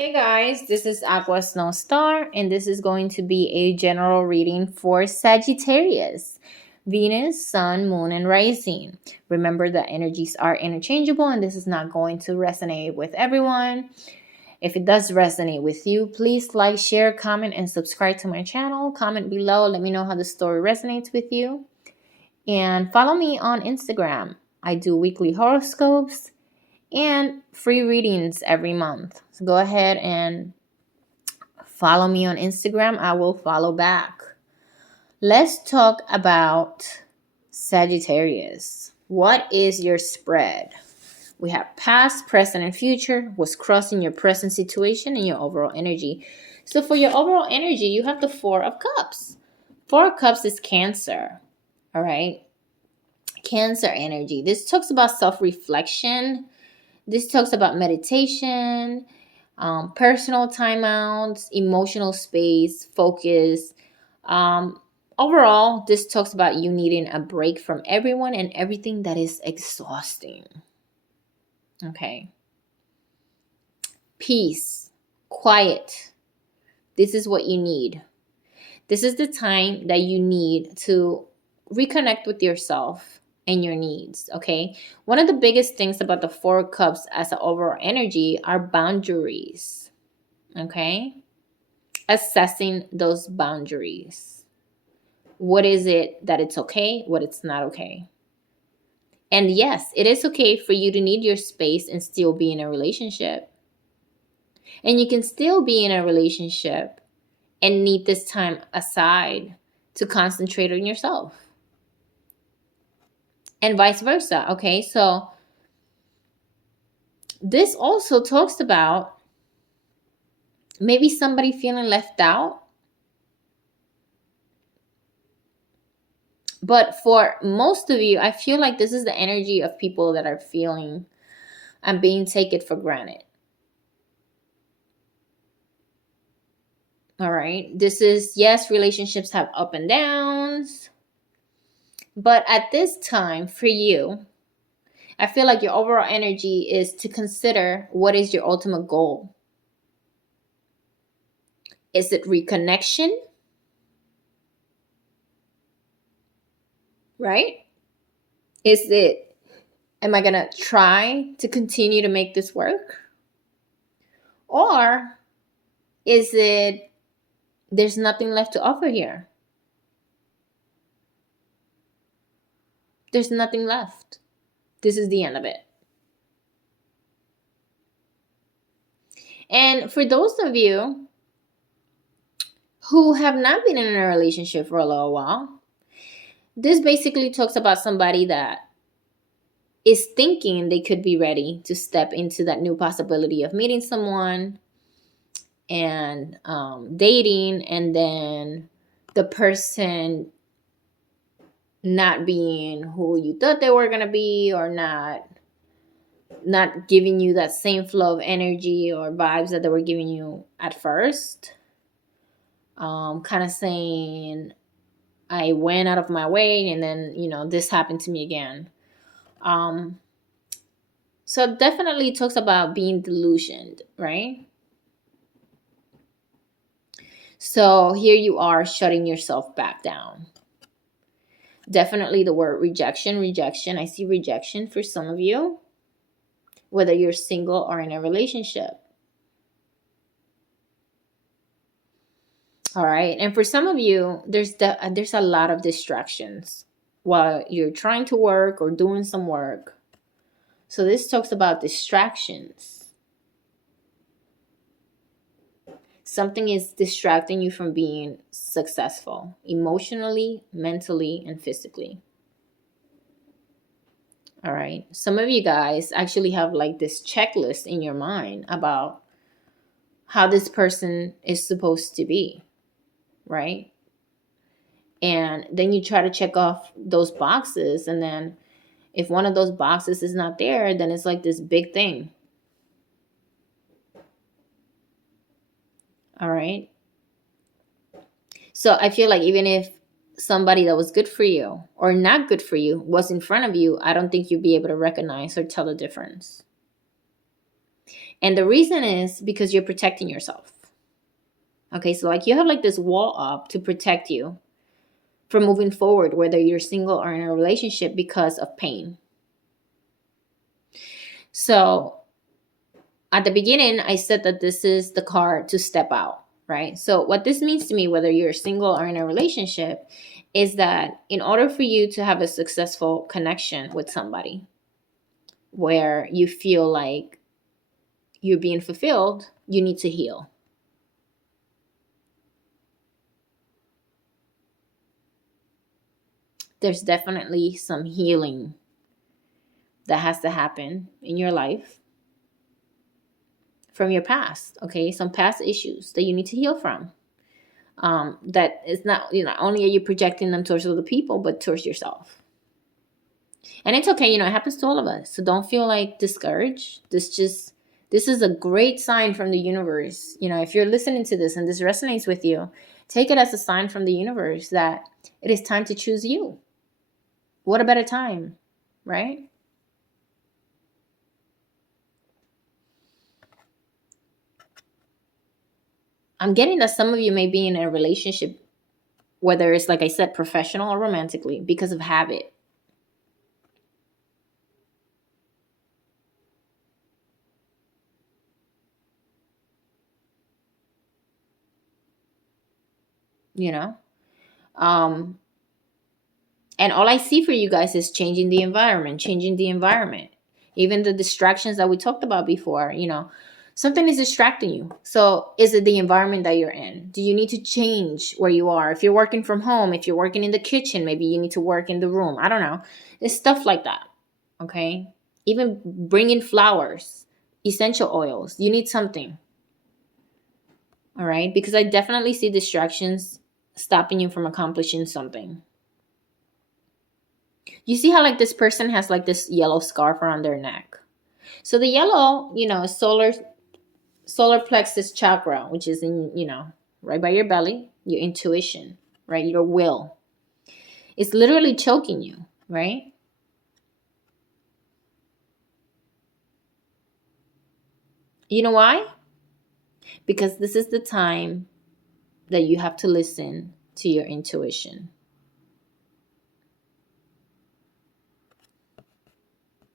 Hey guys, this is Aqua Snow Star, and this is going to be a general reading for Sagittarius, Venus, Sun, Moon, and Rising. Remember that energies are interchangeable, and this is not going to resonate with everyone. If it does resonate with you, please like, share, comment, and subscribe to my channel. Comment below, let me know how the story resonates with you. And follow me on Instagram. I do weekly horoscopes and free readings every month. So go ahead and follow me on Instagram. I will follow back. Let's talk about Sagittarius. What is your spread? We have past, present, and future. What's crossing your present situation and your overall energy. So for your overall energy, you have the Four of Cups. Four of Cups is Cancer. All right. Cancer energy. This talks about self-reflection. This talks about meditation, personal timeouts, emotional space, focus. Overall, this talks about you needing a break from everyone and everything that is exhausting. Okay. Peace, quiet. This is what you need. This is the time that you need to reconnect with yourself and your needs, okay? One of the biggest things about the Four of Cups as an overall energy are boundaries, okay? Assessing those boundaries. What is it that it's okay, what it's not okay? And yes, it is okay for you to need your space and still be in a relationship. And you can still be in a relationship and need this time aside to concentrate on yourself. And vice versa, okay? So this also talks about maybe somebody feeling left out. But for most of you, I feel like this is the energy of people that are feeling and being taken for granted. All right. This is, yes, relationships have up and downs. But at this time for you, I feel like your overall energy is to consider what is your ultimate goal. Is it reconnection? Right? Is it, am I going to try to continue to make this work? Or is it, there's nothing left to offer here? There's nothing left. This is the end of it. And for those of you who have not been in a relationship for a little while, this basically talks about somebody that is thinking they could be ready to step into that new possibility of meeting someone and dating, and then the person not being who you thought they were going to be, or not giving you that same flow of energy or vibes that they were giving you at first. Kind of saying, I went out of my way and then, this happened to me again. So definitely it talks about being delusioned, right? So here you are shutting yourself back down. Definitely the word rejection. I see rejection for some of you, whether you're single or in a relationship. All right. And for some of you, there's a lot of distractions while you're trying to work or doing some work. So this talks about distractions. Something is distracting you from being successful emotionally, mentally, and physically. All right. Some of you guys actually have like this checklist in your mind about how this person is supposed to be, right? And then you try to check off those boxes. And then if one of those boxes is not there, then it's like this big thing. All right. So I feel like even if somebody that was good for you or not good for you was in front of you, I don't think you'd be able to recognize or tell the difference. And the reason is because you're protecting yourself. Okay, so like you have like this wall up to protect you from moving forward, whether you're single or in a relationship, because of pain. So at the beginning, I said that this is the card to step out, right? So what this means to me, whether you're single or in a relationship, is that in order for you to have a successful connection with somebody where you feel like you're being fulfilled, you need to heal. There's definitely some healing that has to happen in your life from your past, okay? Some past issues that you need to heal from. That is not, not only are you projecting them towards other people, but towards yourself. And it's okay, it happens to all of us. So don't feel like discouraged. This is a great sign from the universe. If you're listening to this and this resonates with you, take it as a sign from the universe that it is time to choose you. What a better time, right? I'm getting that some of you may be in a relationship, whether it's, like I said, professional or romantically, because of habit. And all I see for you guys is changing the environment. Even the distractions that we talked about before, something is distracting you. So is it the environment that you're in? Do you need to change where you are? If you're working from home, if you're working in the kitchen, maybe you need to work in the room. I don't know. It's stuff like that. Okay. Even bringing flowers, essential oils. You need something. All right. Because I definitely see distractions stopping you from accomplishing something. You see how like this person has like this yellow scarf around their neck. So the yellow, solar plexus chakra, which is in, right by your belly, your intuition, right? Your will. It's literally choking you, right? You know why? Because this is the time that you have to listen to your intuition.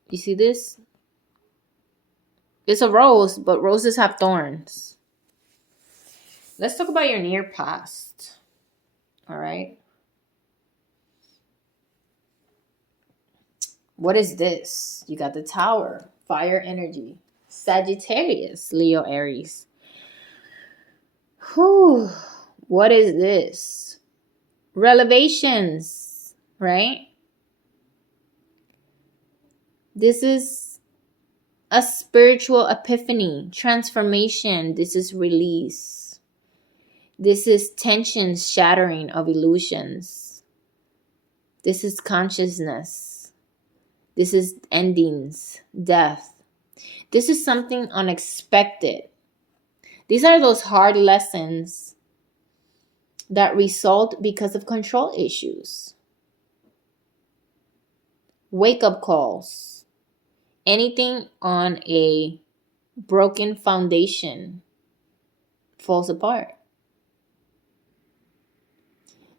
You see this? It's a rose, but roses have thorns. Let's talk about your near past. All right. What is this? You got the Tower, fire energy, Sagittarius, Leo, Aries. Whew. What is this? Revelations, right? This is a spiritual epiphany, transformation. This is release. This is tension shattering of illusions. This is consciousness. This is endings, death. This is something unexpected. These are those hard lessons that result because of control issues. Wake-up calls. Anything on a broken foundation falls apart.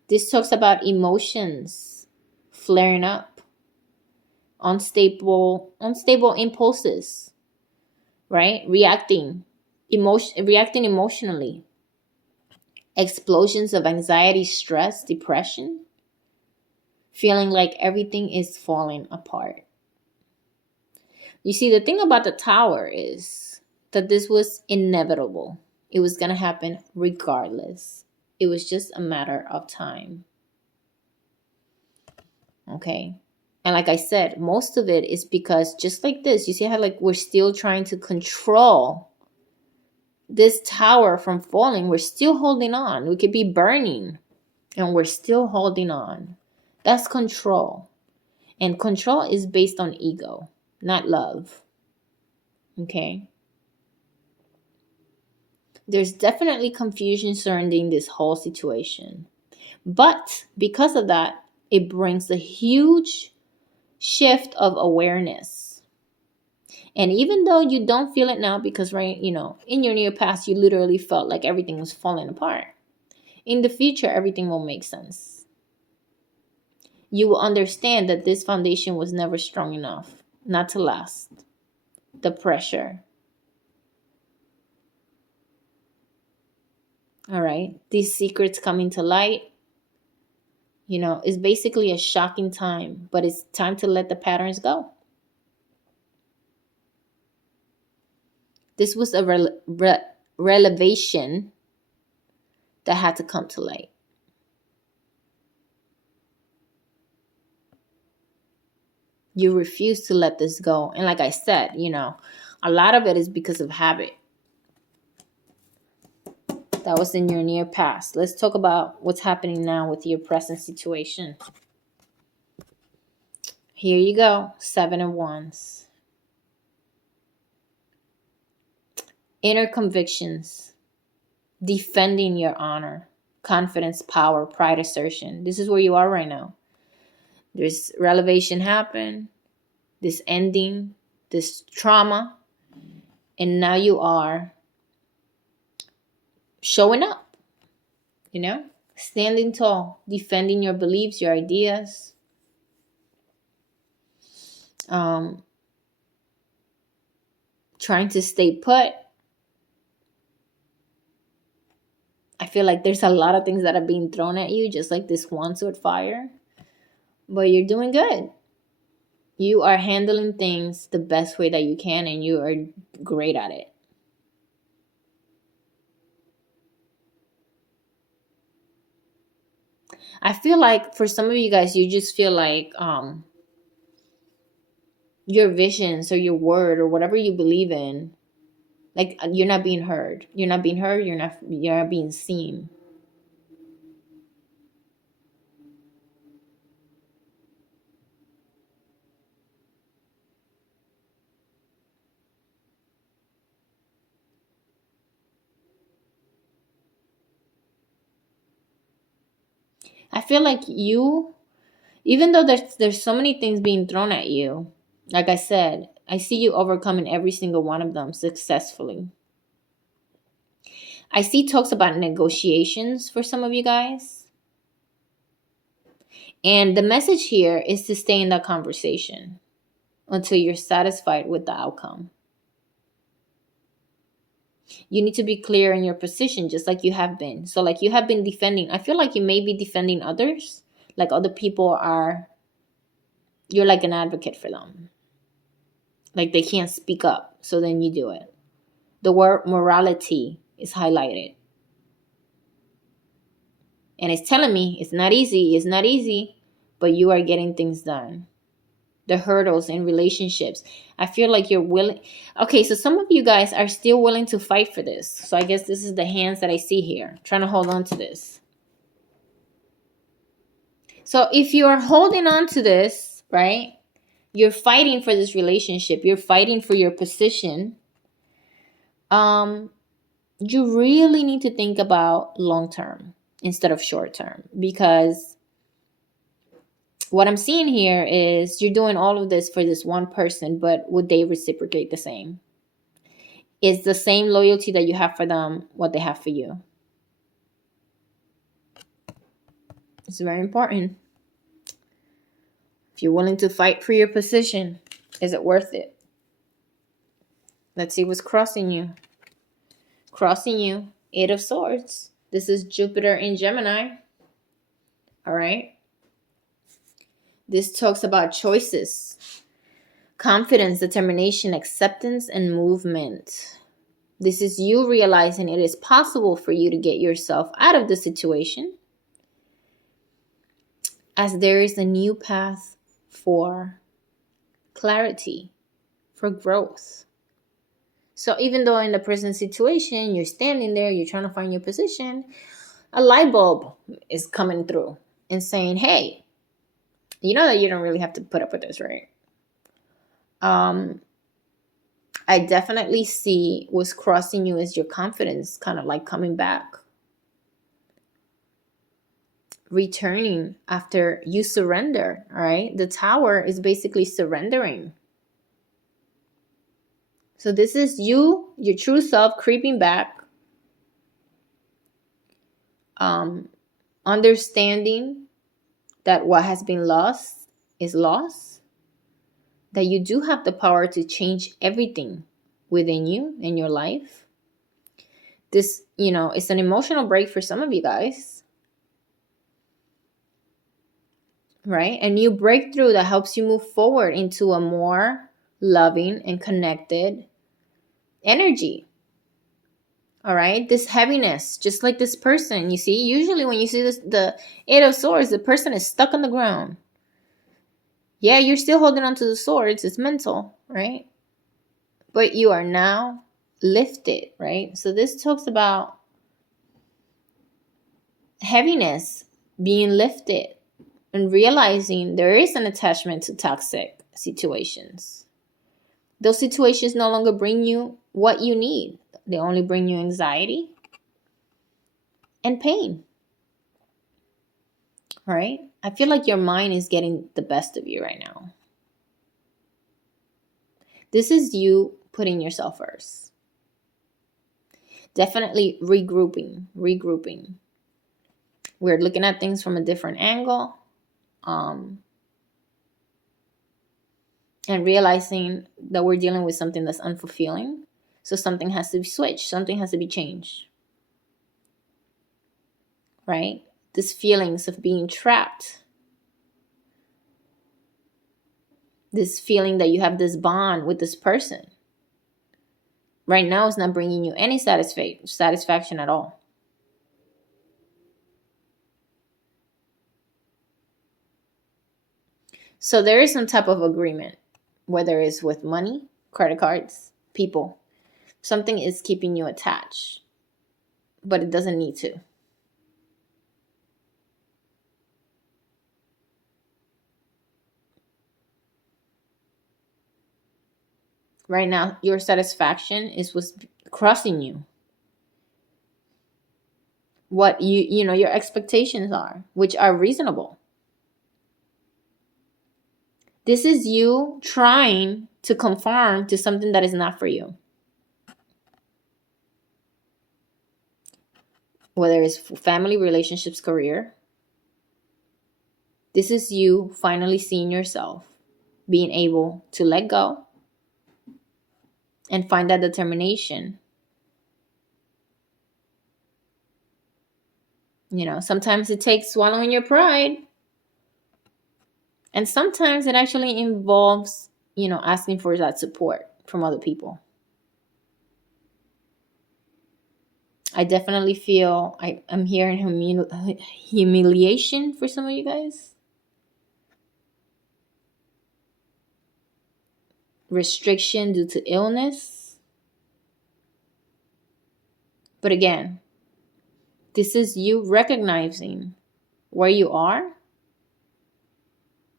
This talks about emotions flaring up, unstable impulses, right? Reacting emotionally, explosions of anxiety, stress, depression, feeling like everything is falling apart. You see, the thing about the Tower is that this was inevitable. It was going to happen regardless. It was just a matter of time. Okay. And like I said, most of it is because just like this, you see how like we're still trying to control this tower from falling. We're still holding on. We could be burning and we're still holding on. That's control. And control is based on ego, not love. Okay. There's definitely confusion surrounding this whole situation. But because of that, it brings a huge shift of awareness. And even though you don't feel it now, because right, in your near past, you literally felt like everything was falling apart. In the future, everything will make sense. You will understand that this foundation was never strong enough not to last. The pressure. All right. These secrets coming to light. It's basically a shocking time, but it's time to let the patterns go. This was a revelation that had to come to light. You refuse to let this go. And like I said, a lot of it is because of habit. That was in your near past. Let's talk about what's happening now with your present situation. Here you go. 7 of Wands. Inner convictions. Defending your honor. Confidence, power, pride, assertion. This is where you are right now. There's revelation happen. This ending. This trauma. And now you are showing up. Standing tall. Defending your beliefs, your ideas. Trying to stay put. I feel like there's a lot of things that are being thrown at you, just like this wand sword fire. But you're doing good. You are handling things the best way that you can, and you are great at it. I feel like for some of you guys, you just feel like your visions or your word or whatever you believe in, like you're not being heard. You're not being heard. You're not being seen. I feel like you, even though there's so many things being thrown at you, like I said, I see you overcoming every single one of them successfully. I see talks about negotiations for some of you guys. And the message here is to stay in that conversation until you're satisfied with the outcome. You need to be clear in your position, just like you have been. So like you have been defending. I feel like you may be defending others. Like other people are, you're like an advocate for them. Like they can't speak up. So then you do it. The word morality is highlighted. And it's telling me it's not easy, but you are getting things done. The hurdles in relationships. I feel like you're willing. Okay, so some of you guys are still willing to fight for this. So I guess this is the hands that I see here, trying to hold on to this. So if you are holding on to this, right, you're fighting for this relationship. You're fighting for your position. You really need to think about long term instead of short term, because what I'm seeing here is you're doing all of this for this one person, but would they reciprocate the same? Is the same loyalty that you have for them what they have for you? It's very important. If you're willing to fight for your position, is it worth it? Let's see what's crossing you. Crossing you, 8 of Swords. This is Jupiter in Gemini. All right. This talks about choices, confidence, determination, acceptance, and movement. This is you realizing it is possible for you to get yourself out of the situation, as there is a new path for clarity, for growth. So even though in the present situation, you're standing there, you're trying to find your position, a light bulb is coming through and saying, hey, you know that you don't really have to put up with this, right? I definitely see what's crossing you is your confidence kind of like coming back. Returning after you surrender, all right? The Tower is basically surrendering. So this is you, your true self, creeping back, understanding that what has been lost is lost, that you do have the power to change everything within you in your life. This, it's an emotional break for some of you guys, right? A new breakthrough that helps you move forward into a more loving and connected energy. All right, this heaviness, just like this person, you see, usually when you see this, the Eight of Swords, the person is stuck on the ground. Yeah, you're still holding on to the swords. It's mental, right? But you are now lifted, right? So this talks about heaviness being lifted and realizing there is an attachment to toxic situations. Those situations no longer bring you what you need. They only bring you anxiety and pain. Right? I feel like your mind is getting the best of you right now. This is you putting yourself first. Definitely regrouping. We're looking at things from a different angle. And realizing that we're dealing with something that's unfulfilling. So something has to be switched. Something has to be changed. Right? These feelings of being trapped. This feeling that you have this bond with this person. Right now it's not bringing you any satisfaction at all. So there is some type of agreement, whether it's with money, credit cards, people. Something is keeping you attached, but it doesn't need to. Right now, your satisfaction is what's crossing you. What your expectations are, which are reasonable. This is you trying to conform to something that is not for you. Whether it's family, relationships, career. This is you finally seeing yourself, being able to let go and find that determination. Sometimes it takes swallowing your pride. And sometimes it actually involves, asking for that support from other people. I definitely feel I'm hearing humiliation for some of you guys. Restriction due to illness. But again, this is you recognizing where you are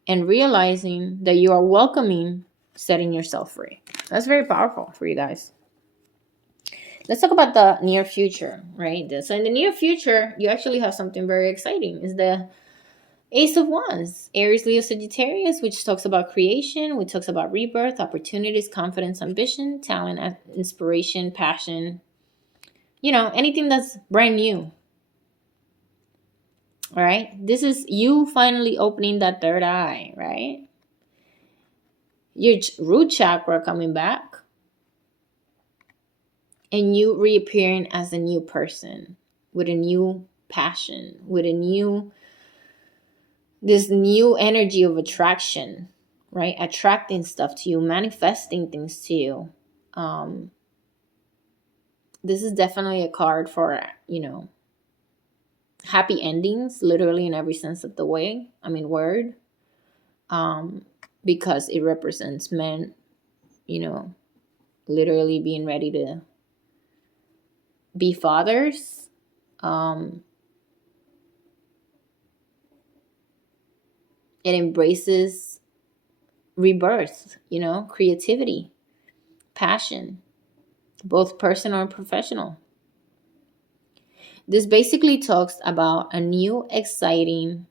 and realizing that you are welcoming setting yourself free. That's very powerful for you guys. Let's talk about the near future, right? So in the near future, you actually have something very exciting. It's the Ace of Wands, Aries, Leo, Sagittarius, which talks about creation, which talks about rebirth, opportunities, confidence, ambition, talent, inspiration, passion. Anything that's brand new. All right? This is you finally opening that third eye, right? Your root chakra coming back. And you reappearing as a new person with a new passion, with this new energy of attraction, right? Attracting stuff to you, manifesting things to you. This is definitely a card for, happy endings, literally in every sense of the word. Because it represents men, literally being ready to be fathers. It embraces rebirth, creativity, passion, both personal and professional. This basically talks about a new exciting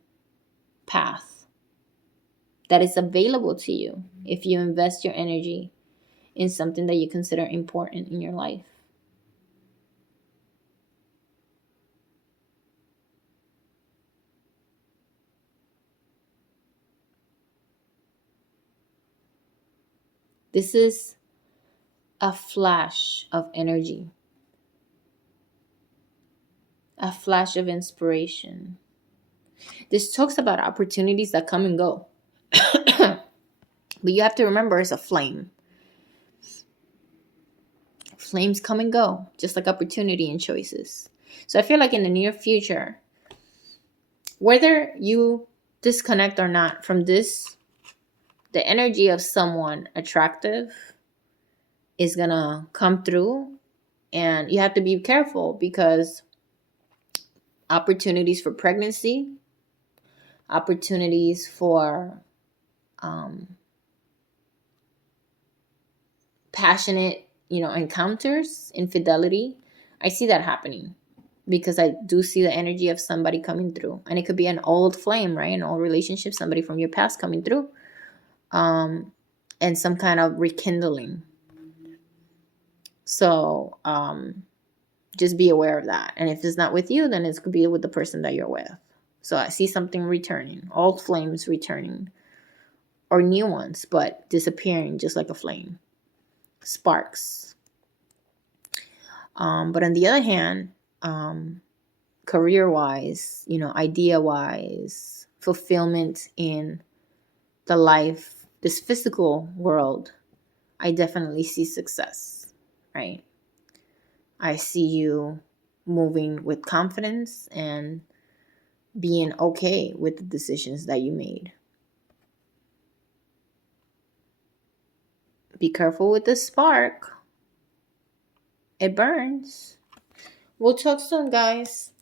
path that is available to you if you invest your energy in something that you consider important in your life. This is a flash of energy, a flash of inspiration. This talks about opportunities that come and go. But you have to remember, it's a flame. Flames come and go, just like opportunity and choices. So I feel like in the near future, whether you disconnect or not from this, the energy of someone attractive is gonna come through, and you have to be careful because opportunities for pregnancy, opportunities for passionate, encounters, infidelity, I see that happening because I do see the energy of somebody coming through, and it could be an old flame, right? An old relationship, somebody from your past coming through, and some kind of rekindling. So just be aware of that. And if it's not with you, then it could be with the person that you're with. So I see something returning, old flames returning, or new ones, but disappearing just like a flame. Sparks. But on the other hand, career-wise, idea-wise, fulfillment in the life, this physical world, I definitely see success, right? I see you moving with confidence and being okay with the decisions that you made. Be careful with the spark. It burns. We'll talk soon, guys.